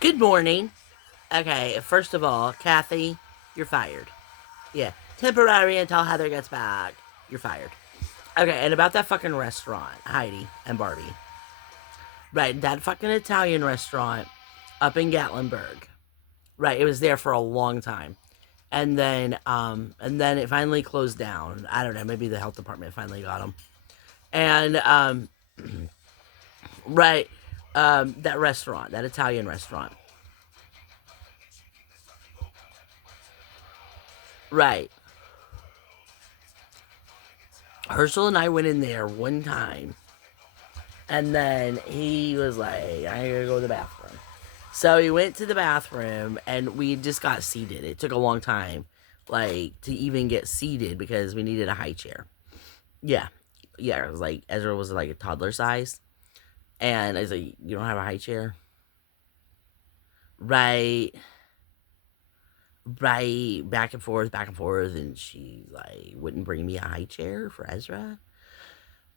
Good morning. Okay, first of all, Kathy, you're fired. Yeah, temporary until Heather gets back. You're fired. Okay, and about that fucking restaurant, Heidi and Barbie. Right, that fucking Italian restaurant up in Gatlinburg. Right, it was there for a long time. And then it finally closed down. I don't know, maybe the health department finally got them. And right, that restaurant, that Italian restaurant. Right. Herschel and I went in there one time, and then he was like, I gotta go to the bathroom. So he went to the bathroom, and we just got seated. It took a long time, like, to even get seated because we needed a high chair. Yeah. Yeah, it was like, Ezra was like a toddler size. And I was like, you don't have a high chair? Right. Right. Back and forth, back and forth. And she, like, wouldn't bring me a high chair for Ezra.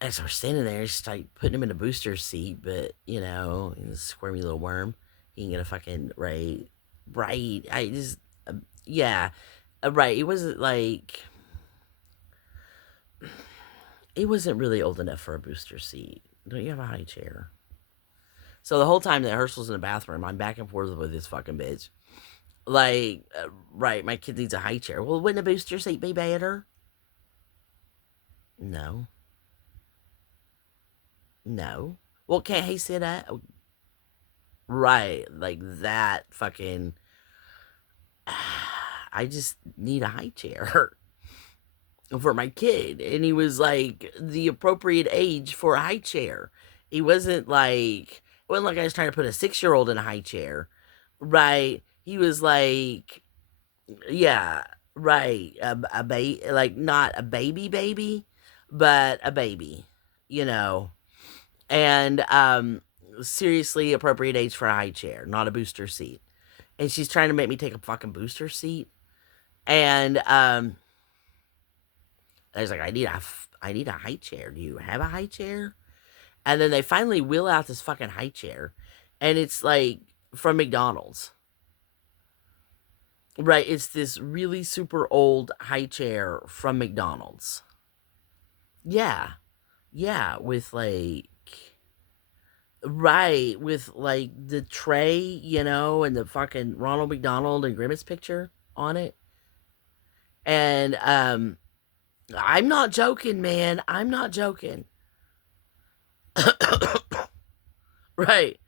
And so we're standing there, just like putting him in a booster seat, but he's a squirmy little worm. He can get a fucking right. I just, yeah, right. It wasn't like it wasn't really old enough for a booster seat. Don't you have a high chair? So the whole time that Herschel's in the bathroom, I'm back and forth with this fucking bitch. Like, right, my kid needs a high chair. Well, wouldn't a booster seat be better? No, no. Well, can't he sit at? Right, like that fucking I just need a high chair for my kid. And he was like the appropriate age for a high chair. It wasn't like I was trying to put a 6 year old in a high chair. Right. He was like, yeah, right. Like not a baby, but a baby, you know. And seriously appropriate age for a high chair, not a booster seat. And she's trying to make me take a fucking booster seat. And I was like, I need a high chair. Do you have a high chair? And then they finally wheel out this fucking high chair, and it's like from McDonald's. Right, it's this really super old high chair from McDonald's. Yeah, yeah, with like right with like the tray, and the fucking Ronald McDonald and Grimace picture on it. And I'm not joking, man. I'm not joking. Right.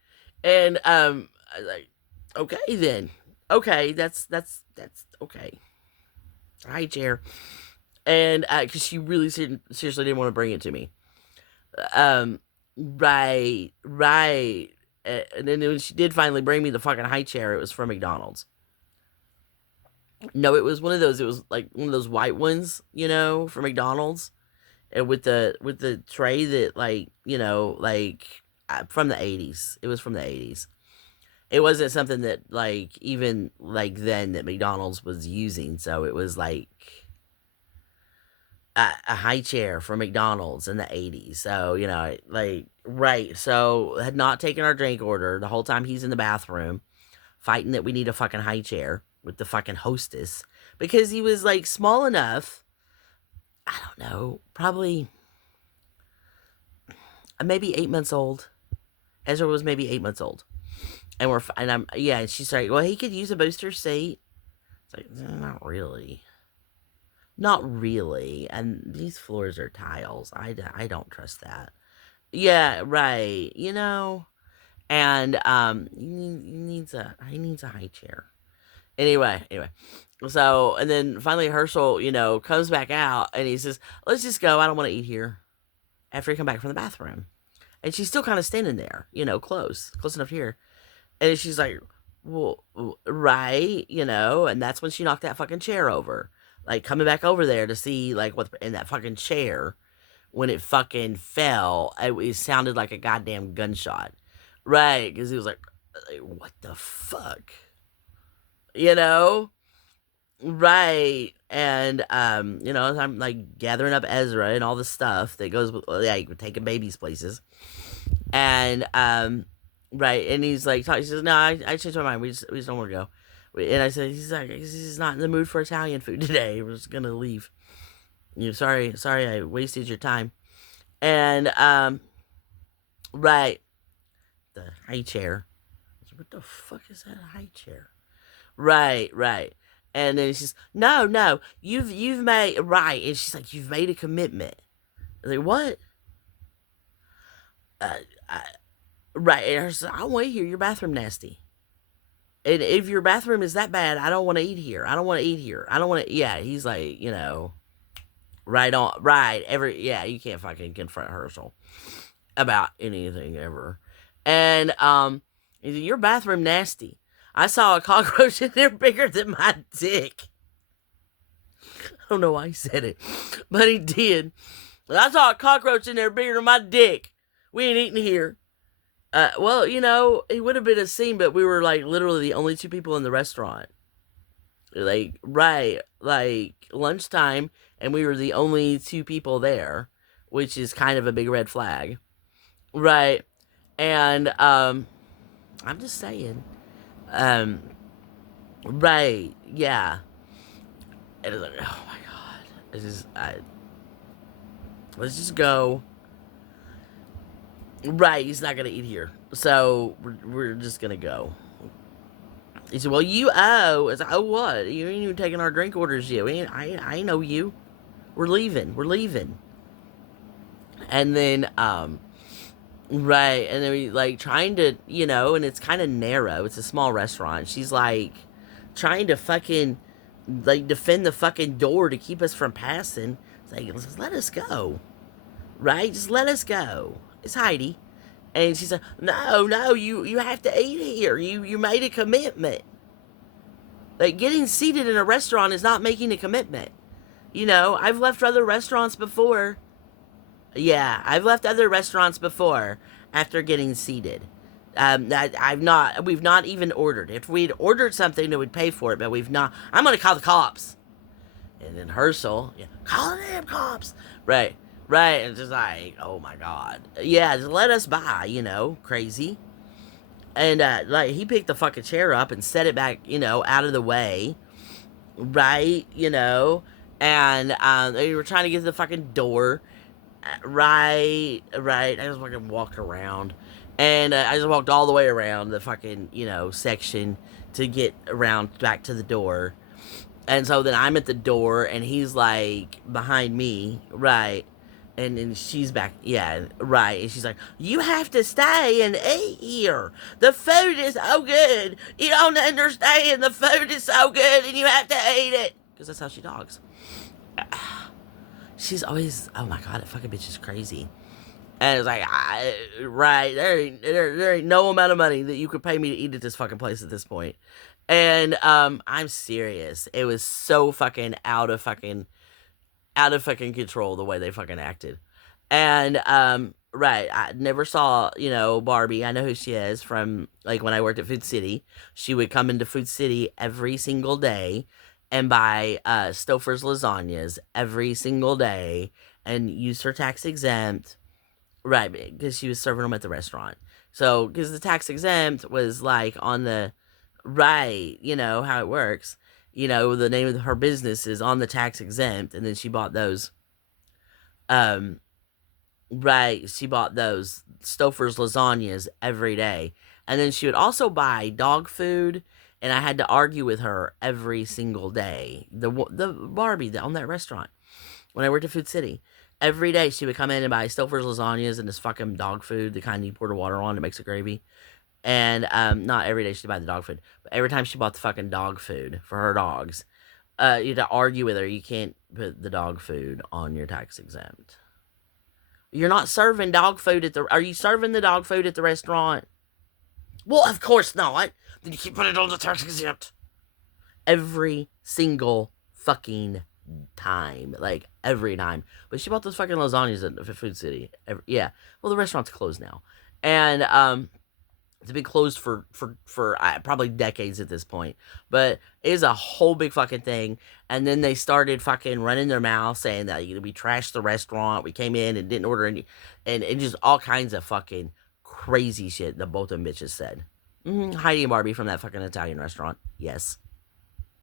And I was like, okay then. Okay, that's okay. Hi, chair. And because she really seriously didn't want to bring it to me. Right, right. And then when she did finally bring me the fucking high chair, it was from McDonald's. No, it was one of those. It was like one of those white ones, from McDonald's, and with the tray that from the 80s. It was from the 80s. It wasn't something that like even like then that McDonald's was using. So it was like a high chair from McDonald's in the 80s. So, like right. So had not taken our drink order the whole time he's in the bathroom fighting that we need a fucking high chair with the fucking hostess because he was like small enough. I don't know, probably maybe 8 months old. Ezra was maybe 8 months old. And I'm, yeah, and she's like, well, he could use a booster seat. It's like, not really. Not really. And these floors are tiles. I don't trust that. Yeah, right. And he needs a high chair. Anyway. So and then finally Herschel, comes back out and he says, let's just go. I don't want to eat here. After he come back from the bathroom. And she's still kind of standing there, close enough here. And she's like, well, right, and that's when she knocked that fucking chair over. Like coming back over there to see like what's in that fucking chair when it fucking fell. It sounded like a goddamn gunshot, right? Because he was like, what the fuck, you know? Right. And I'm like gathering up Ezra and all the stuff that goes with like taking babies places. And right, and he's like, he says, no, I changed my mind. We just don't want to go. And I said, he's not in the mood for Italian food today. We're just gonna leave. Sorry, I wasted your time. And right, the high chair. What the fuck is that high chair? Right. And then she's no, you've made right, and she's like, you've made a commitment. I was like, what? Uh, I, right, and her says, I don't want to hear your bathroom nasty. And if your bathroom is that bad, I don't want to eat here. I don't want to eat here. I don't want to. Yeah, he's like, right on, right. Yeah, you can't fucking confront Herschel about anything ever. And your bathroom nasty. I saw a cockroach in there bigger than my dick. I don't know why he said it, but he did. I saw a cockroach in there bigger than my dick. We ain't eating here. Well, it would have been a scene, but we were like literally the only two people in the restaurant. Like, right, like lunchtime, and we were the only two people there, which is kind of a big red flag. Right. And I'm just saying. Um right, yeah. And it's like, oh my god. Let's just go. Right, he's not gonna eat here. So we're just gonna go. He said, well, you owe. I said, oh, what? You ain't even taking our drink orders yet. I know you. We're leaving. And then, right, and then we, like, trying to, and it's kind of narrow. It's a small restaurant. She's, like, trying to fucking, like, defend the fucking door to keep us from passing. It's like, just let us go. Right? Just let us go. It's Heidi. And she said, no, you have to eat here. You made a commitment. Like, getting seated in a restaurant is not making a commitment. I've left other restaurants before. Yeah, I've left other restaurants before after getting seated. We've not even ordered. If we'd ordered something, then we'd pay for it, but we've not. I'm going to call the cops. And then Herschel, call the damn cops. Right. It's just like, oh my god. Yeah, just let us by, crazy. And, like, he picked the fucking chair up and set it back, out of the way. Right, and, they were trying to get to the fucking door. Right. I just fucking walked around. And, I just walked all the way around the fucking, section to get around back to the door. And so then I'm at the door, and he's, like, behind me. Right. And she's back, yeah, right. And she's like, you have to stay and eat here. The food is so good. You don't understand. The food is so good, and you have to eat it. Because that's how she talks. She's always, oh my god, that fucking bitch is crazy. And it's like, right, there ain't no amount of money that you could pay me to eat at this fucking place at this point. And I'm serious. It was so fucking out of fucking control the way they fucking acted. And right, I never saw, Barbie. I know who she is from, like, when I worked at Food City. She would come into Food City every single day and buy Stouffer's lasagnas every single day and use her tax exempt. Right, because she was serving them at the restaurant. So, because the tax exempt was like on the right, how it works. The name of her business is on the tax exempt, and then she bought those. Right, she bought those Stouffer's lasagnas every day, and then she would also buy dog food, and I had to argue with her every single day. The Barbie on that restaurant when I worked at Food City. Every day she would come in and buy Stouffer's lasagnas and this fucking dog food, the kind you pour the water on, it makes it gravy. And not every day she'd buy the dog food, but every time she bought the fucking dog food for her dogs, you had to argue with her. You can't put the dog food on your tax exempt. You're not serving dog food are you serving the dog food at the restaurant? Well, of course not. Then you keep putting it on the tax exempt. Every single fucking time. Like, every time. But she bought those fucking lasagnas at Food City. Yeah. Well, the restaurant's closed now. And, it's been closed for probably decades at this point. But it is a whole big fucking thing. And then they started fucking running their mouth saying that we trashed the restaurant. We came in and didn't order any. And just all kinds of fucking crazy shit that both of them bitches said. Heidi and Barbie from that fucking Italian restaurant. Yes.